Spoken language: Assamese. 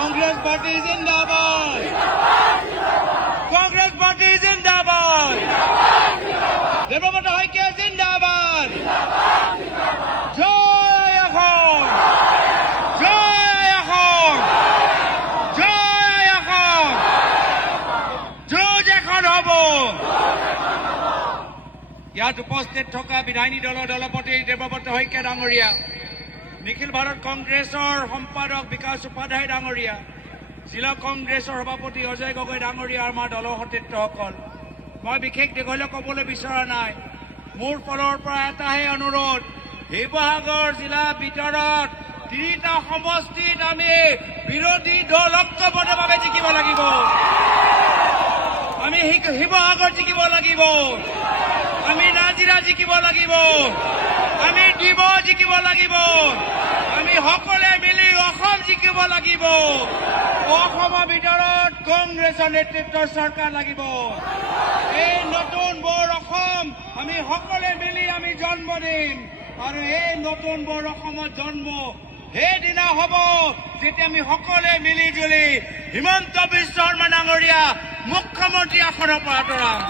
Congress Party Zindabad! Congress Party Zindabad! Debrabata Hoike Zindabad! Joy Ahom! Joy Ahom! Joy Ahom! Joy Ahom Hobo! ইয়াত উপস্থিত থকা বিধায়িনী দলৰ দলপতি দেৱব্ৰত শইকীয়া ডাঙৰীয়া, নিখিল ভাৰত কংগ্ৰেছৰ সম্পাদক বিকাশ উপাধ্যায় ডাঙৰীয়া, জিলা কংগ্ৰেছৰ সভাপতি অজয় গগৈ ডাঙৰীয়া, আমাৰ দলৰ সতীৰ্থসকল, মই বিশেষ দীঘলীয়া ক'বলৈ বিচৰা নাই। মোৰ ফালৰ পৰা এটাহে অনুৰোধ, শিৱসাগৰ জিলাৰ ভিতৰত 3টা সমষ্টিত আমি বিৰোধী দল ঐক্যবদ্ধভাৱে জিকিব লাগিব। আমি শিৱসাগৰ জিকিব লাগিব, আমি নাজিৰা জিকিব লাগিব, আমি ডিব জিকিব লাগিব, আমি সকলোৱে মিলি অসম জিকিব লাগিব। অসমৰ ভিতৰত কংগ্ৰেছৰ নেতৃত্বৰ চৰকাৰ লাগিব। এই নতুন বৰ অসম আমি সকলোৱে মিলি আমি জন্ম দিম, আৰু এই নতুন বৰ অসমত জন্ম সেইদিনা হ'ব যেতিয়া আমি সকলোৱে মিলি জুলি হিমন্ত বিশ্ব শৰ্মা ডাঙৰীয়া মুখ্যমন্ত্ৰী আসনৰ পৰা আঁতৰাম।